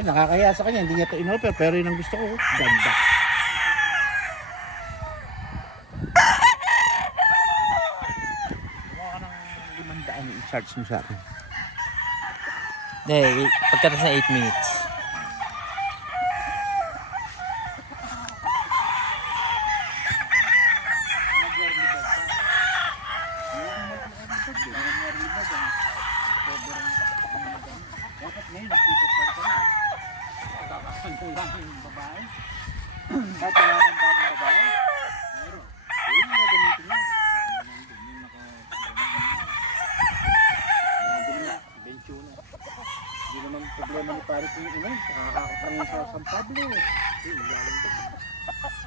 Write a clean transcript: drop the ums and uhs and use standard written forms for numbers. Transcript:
Sabi, nakakaya sa kanya, hindi niya ito inoffer, pero yun ang gusto ko. Ganda. Gumawa ka ng 500 i-charge mo sa akin. Hindi, pagkatas na 8 minutes. Dapat ngayon, nagtitipar ka na. Kakasan ko lang yung babae. Kahit wala kang bagong babae. Meron. Ayun na gamitin mo. Hindi naman problema ni pare kung ina. Nakakakapang sa San Pablo. Ayun, lalang doon.